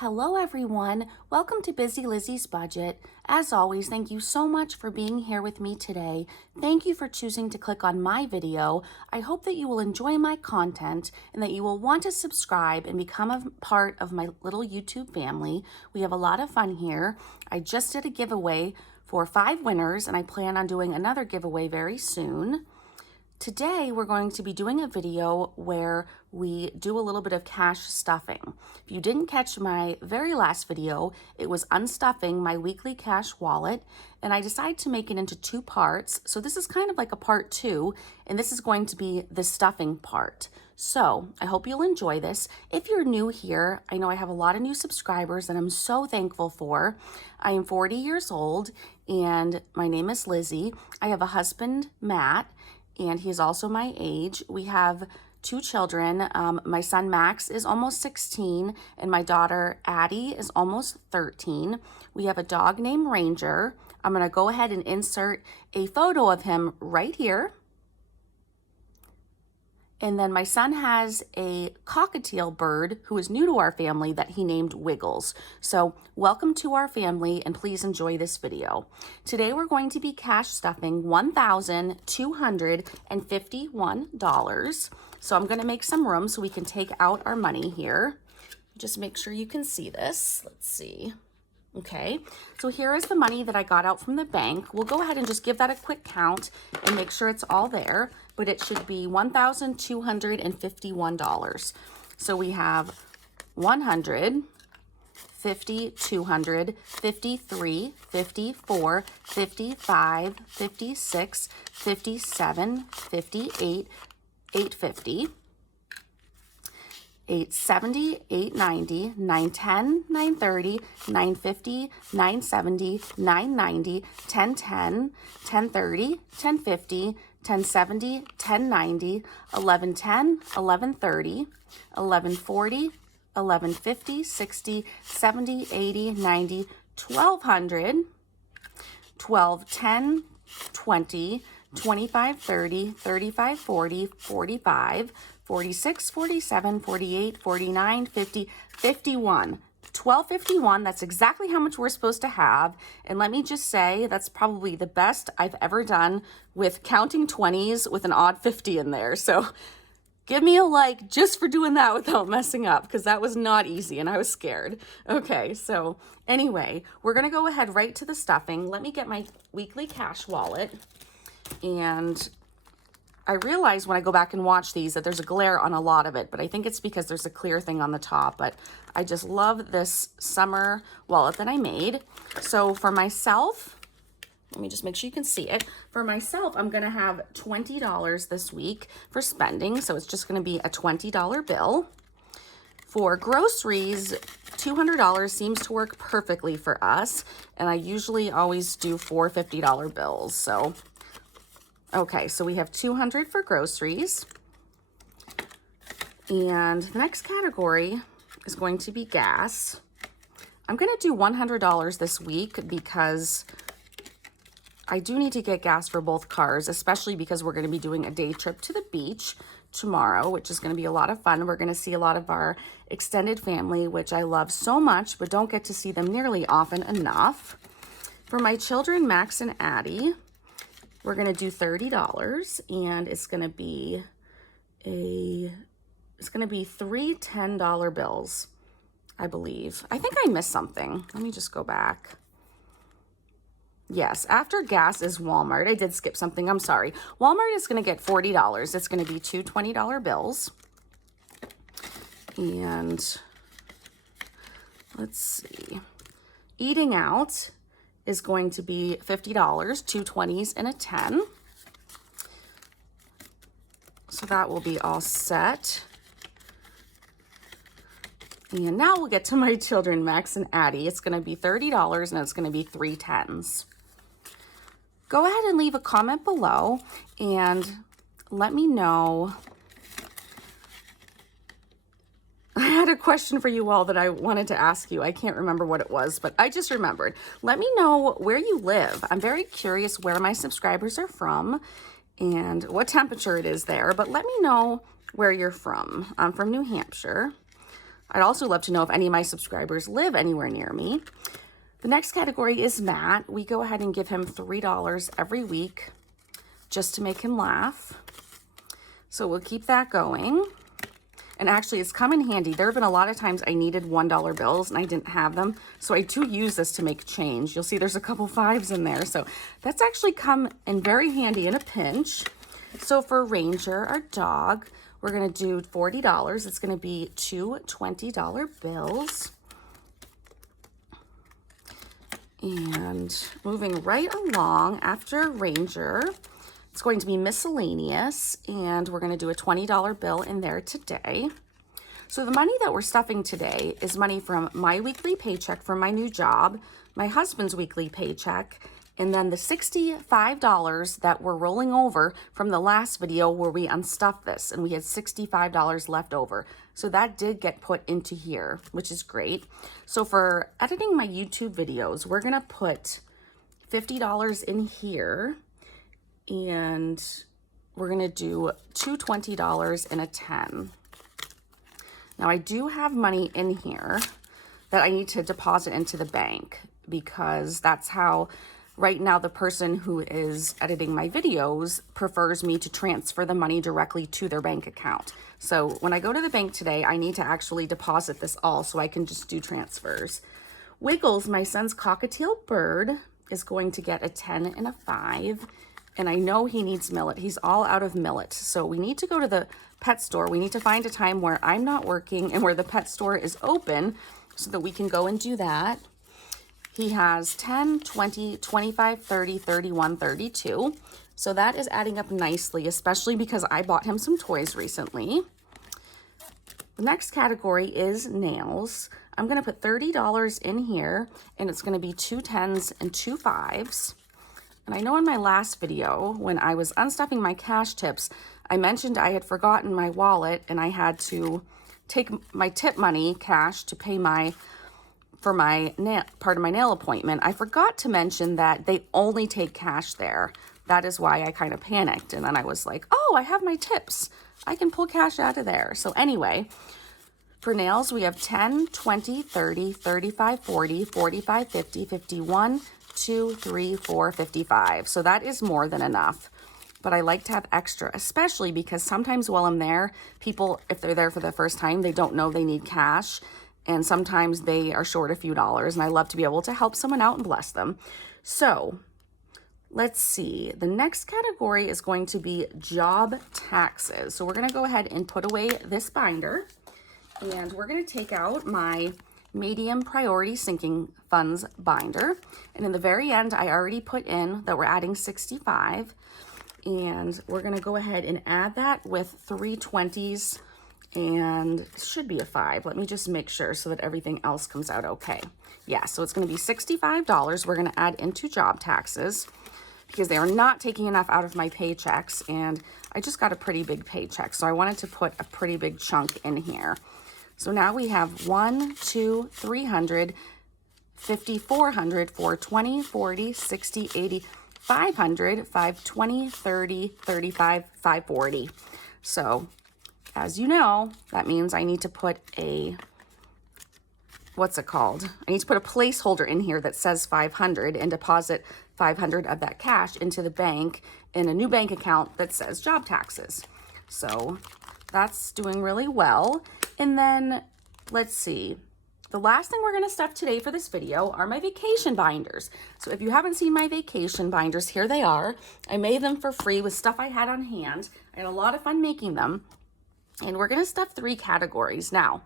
Hello everyone, welcome to Busy Lizzy's Budget. As always, thank you so much for being here with me today. Thank you for choosing to click on my video. I hope that you will enjoy my content and that you will want to subscribe and become a part of my little YouTube family. We have a lot of fun here. I just did a giveaway for 5 winners and I plan on doing another giveaway very soon. Today, we're going to be doing a video where we do a little bit of cash stuffing. If you didn't catch my very last video, it was unstuffing my weekly cash wallet, and I decided to make it into 2 parts. So this is kind of like a part 2, and this is going to be the stuffing part. So I hope you'll enjoy this. If you're new here, I know I have a lot of new subscribers and I'm so thankful for. I am 40 years old and my name is Lizzy. I have a husband, Matt, and he is also my age. We have 2 children. My son Max is almost 16 and my daughter Addie is almost 13. We have a dog named Ranger. I'm gonna go ahead and insert a photo of him right here. And then my son has a cockatiel bird who is new to our family that he named Wiggles. So welcome to our family and please enjoy this video. Today we're going to be cash stuffing $1,251. So I'm gonna make some room so we can take out our money here. Just make sure you can see this. Let's see. Okay, so here is the money that I got out from the bank. We'll go ahead and just give that a quick count and make sure it's all there, but it should be $1,251. So we have 100, 50, 200, 53, 54, 55, 56, 57, 58, 850. 870, 890, 910, 930, 950, 970, 990, 1010, 1030, 1050, 1070, 1090, 1110, 1130, 1140, 1150, 60, 70, 80, 90, 1200, 1210, 20, 25, 30, 35, 40, 45, 46, 47, 48, 49, 50, 51. 1251, that's exactly how much we're supposed to have. And let me just say, that's probably the best I've ever done with counting 20s with an odd 50 in there. So give me a like just for doing that without messing up, because that was not easy and I was scared. Okay, so anyway, we're gonna go ahead right to the stuffing. Let me get my weekly cash wallet. And I realize when I go back and watch these that there's a glare on a lot of it, but I think it's because there's a clear thing on the top. But I just love this summer wallet that I made. So for myself, let me just make sure you can see it. For myself, I'm gonna have $20 this week for spending. So it's just gonna be a $20 bill. For groceries, $200 seems to work perfectly for us. And I usually always do 4 $50 bills, so. Okay, so we have 200 for groceries. And the next category is going to be gas. I'm gonna do $100 this week because I do need to get gas for both cars, especially because we're gonna be doing a day trip to the beach tomorrow, which is gonna be a lot of fun. We're gonna see a lot of our extended family, which I love so much, but don't get to see them nearly often enough. For my children, Max and Addie, we're gonna do $30 and it's gonna be 3 $10 bills, I believe. I think I missed something. Let me just go back. Yes, after gas is Walmart. I did skip something, I'm sorry. Walmart is gonna get $40. It's gonna be 2 $20 bills. And let's see, eating out is going to be $50, 2 20s and a 10. So that will be all set. And now we'll get to my children, Max and Addie. It's gonna be $30 and it's gonna be 3 10s. Go ahead and leave a comment below and let me know. I had a question for you all that I wanted to ask you. I can't remember what it was, but I just remembered. Let me know where you live. I'm very curious where my subscribers are from and what temperature it is there, but let me know where you're from. I'm from New Hampshire. I'd also love to know if any of my subscribers live anywhere near me. The next category is Matt. We go ahead and give him $3 every week just to make him laugh. So we'll keep that going. And actually, it's come in handy. There have been a lot of times I needed $1 bills and I didn't have them. So I do use this to make change. You'll see there's a couple fives in there. So that's actually come in very handy in a pinch. So for Ranger, our dog, we're going to do $40. It's going to be two $20 bills. And moving right along after Ranger, it's going to be miscellaneous, and we're going to do a $20 bill in there today. So the money that we're stuffing today is money from my weekly paycheck from my new job, my husband's weekly paycheck, and then the $65 that we're rolling over from the last video where we unstuffed this, and we had $65 left over. So that did get put into here, which is great. So for editing my YouTube videos, we're going to put $50 in here. And we're going to do two $20 and a 10. Now I do have money in here that I need to deposit into the bank because that's how right now the person who is editing my videos prefers me to transfer the money directly to their bank account. So when I go to the bank today, I need to actually deposit this all so I can just do transfers. Wiggles, my son's cockatiel bird, is going to get a 10 and a 5. And I know he needs millet. He's all out of millet. So we need to go to the pet store. We need to find a time where I'm not working and where the pet store is open so that we can go and do that. He has 10, 20, 25, 30, 31, 32. So that is adding up nicely, especially because I bought him some toys recently. The next category is nails. I'm going to put $30 in here, and it's going to be two 10s and two 5s. And I know in my last video, when I was unstuffing my cash tips, I mentioned I had forgotten my wallet and I had to take my tip money, cash, to pay for my part of my nail appointment. I forgot to mention that they only take cash there. That is why I kind of panicked. And then I was like, oh, I have my tips. I can pull cash out of there. So anyway, for nails, we have 10, 20, 30, 35, 40, 45, 50, 51, 2, 3, 4, 55. So that is more than enough. But I like to have extra, especially because sometimes while I'm there, people, if they're there for the first time, they don't know they need cash. And sometimes they are short a few dollars. And I love to be able to help someone out and bless them. So let's see. The next category is going to be job taxes. So we're going to go ahead and put away this binder. And we're going to take out my medium priority sinking funds binder. And in the very end, I already put in that we're adding 65. And we're going to go ahead and add that with 3 20s and it should be a 5. Let me just make sure so that everything else comes out okay. Yeah, so it's going to be $65 we're going to add into job taxes because they are not taking enough out of my paychecks, and I just got a pretty big paycheck, so I wanted to put a pretty big chunk in here. So now we have 1, 2, 300, 50, 400, 420, 40, 60, 80, 500, 520, 30, 35, 540. So as you know, that means I need to put a, what's it called? I need to put a placeholder in here that says 500 and deposit 500 of that cash into the bank in a new bank account that says job taxes. So that's doing really well. And then let's see. The last thing we're going to stuff today for this video are my vacation binders. So if you haven't seen my vacation binders, here they are. I made them for free with stuff I had on hand. I had a lot of fun making them. And we're going to stuff 3 categories. Now,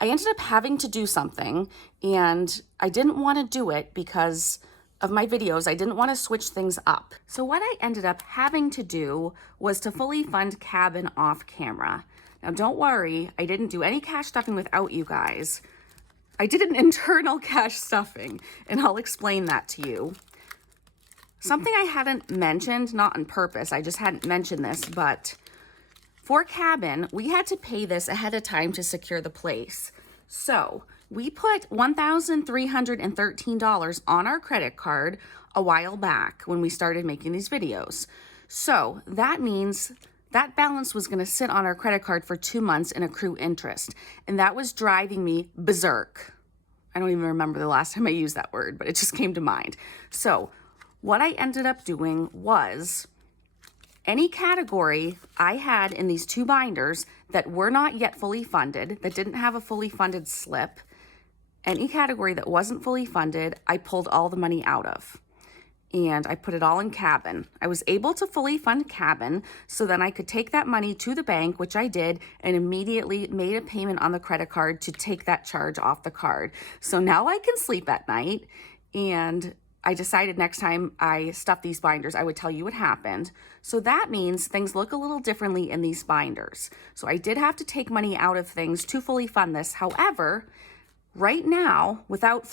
I ended up having to do something, and I didn't want to do it because of my videos. I didn't want to switch things up. So what I ended up having to do was to fully fund Cabin off camera. Now, don't worry, I didn't do any cash stuffing without you guys. I did an internal cash stuffing, and I'll explain that to you. Something I hadn't mentioned, not on purpose, I just hadn't mentioned this, but for Cabin, we had to pay this ahead of time to secure the place. So we put $1,313 on our credit card a while back when we started making these videos. So that means that balance was going to sit on our credit card for 2 months and accrue interest. And that was driving me berserk. I don't even remember the last time I used that word, but it just came to mind. So what I ended up doing was any category I had in these 2 binders that were not yet fully funded, that didn't have a fully funded slip, any category that wasn't fully funded, I pulled all the money out of. And I put it all in cabin. I was able to fully fund cabin, so then I could take that money to the bank, which I did, and immediately made a payment on the credit card to take that charge off the card. So now I can sleep at night, and I decided next time I stuff these binders, I would tell you what happened. So that means things look a little differently in these binders. So I did have to take money out of things to fully fund this. However, right now, without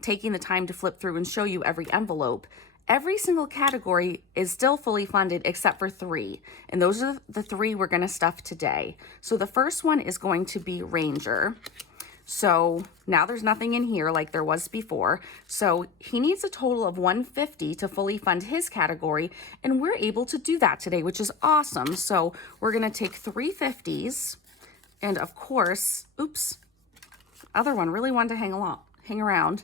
taking the time to flip through and show you every envelope, every single category is still fully funded except for 3. And those are the 3 we're going to stuff today. So the first one is going to be Ranger. So now there's nothing in here like there was before. So he needs a total of $150 to fully fund his category. And we're able to do that today, which is awesome. So we're going to take 3 50s. And of course, oops, other one really wanted to hang around.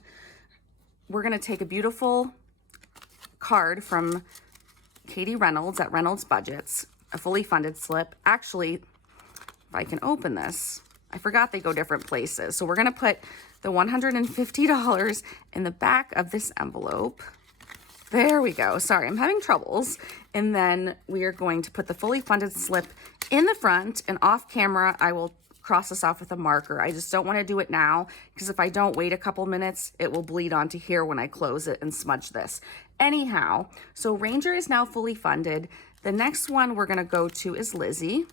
We're going to take a beautiful card from Katie Reynolds at Reynolds Budgets, a fully funded slip. Actually, if I can open this, I forgot they go different places. So we're going to put the $150 in the back of this envelope. There we go. Sorry, I'm having troubles. And then we are going to put the fully funded slip in the front, and off camera, I will cross this off with a marker. I just don't want to do it now because if I don't wait a couple minutes, it will bleed onto here when I close it and smudge this. Anyhow, so Ranger is now fully funded. The next one we're going to go to is Lizzy.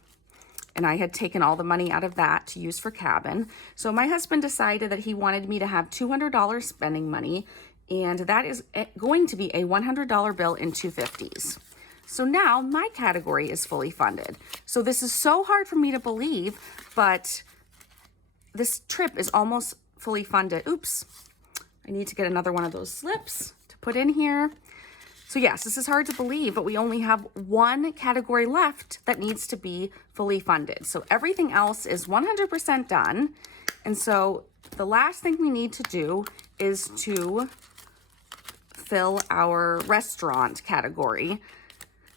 And I had taken all the money out of that to use for cabin. So my husband decided that he wanted me to have $200 spending money, and that is going to be a $100 bill in 2 50s. So now my category is fully funded. So this is so hard for me to believe, but this trip is almost fully funded. Oops, I need to get another one of those slips to put in here. So yes, this is hard to believe, but we only have 1 category left that needs to be fully funded. So everything else is 100% done. And so the last thing we need to do is to fill our restaurant category.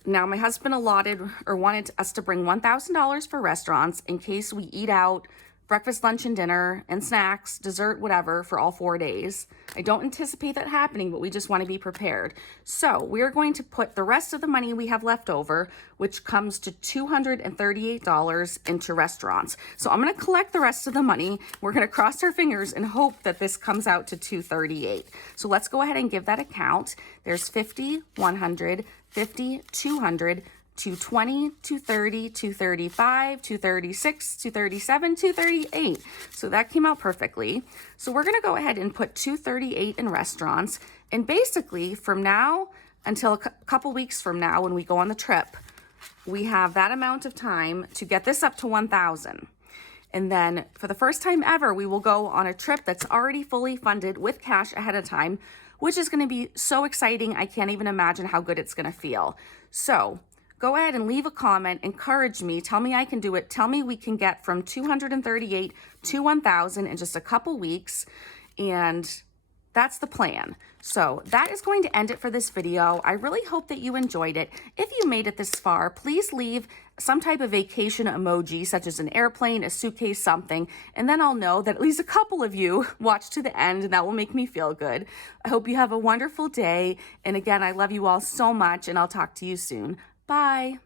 Now, my husband wanted us to bring $1,000 for restaurants in case we eat out breakfast, lunch, and dinner, and snacks, dessert, whatever, for all 4 days. I don't anticipate that happening, but we just want to be prepared. So we're going to put the rest of the money we have left over, which comes to $238 into restaurants. So I'm going to collect the rest of the money. We're going to cross our fingers and hope that this comes out to $238. So let's go ahead and give that a count. There's 50, 100, 50, 200, 220, 230, 235, 236, 237, 238. So that came out perfectly. So we're going to go ahead and put 238 in restaurants. And basically from now until a couple weeks from now when we go on the trip, we have that amount of time to get this up to 1,000. And then for the first time ever, we will go on a trip that's already fully funded with cash ahead of time, which is going to be so exciting. I can't even imagine how good it's going to feel. So go ahead and leave a comment, encourage me, tell me I can do it. Tell me we can get from 238 to 1,000 in just a couple weeks. And that's the plan. So that is going to end it for this video. I really hope that you enjoyed it. If you made it this far, please leave some type of vacation emoji, such as an airplane, a suitcase, something, and then I'll know that at least a couple of you watched to the end, and that will make me feel good. I hope you have a wonderful day. And again, I love you all so much, and I'll talk to you soon. Bye.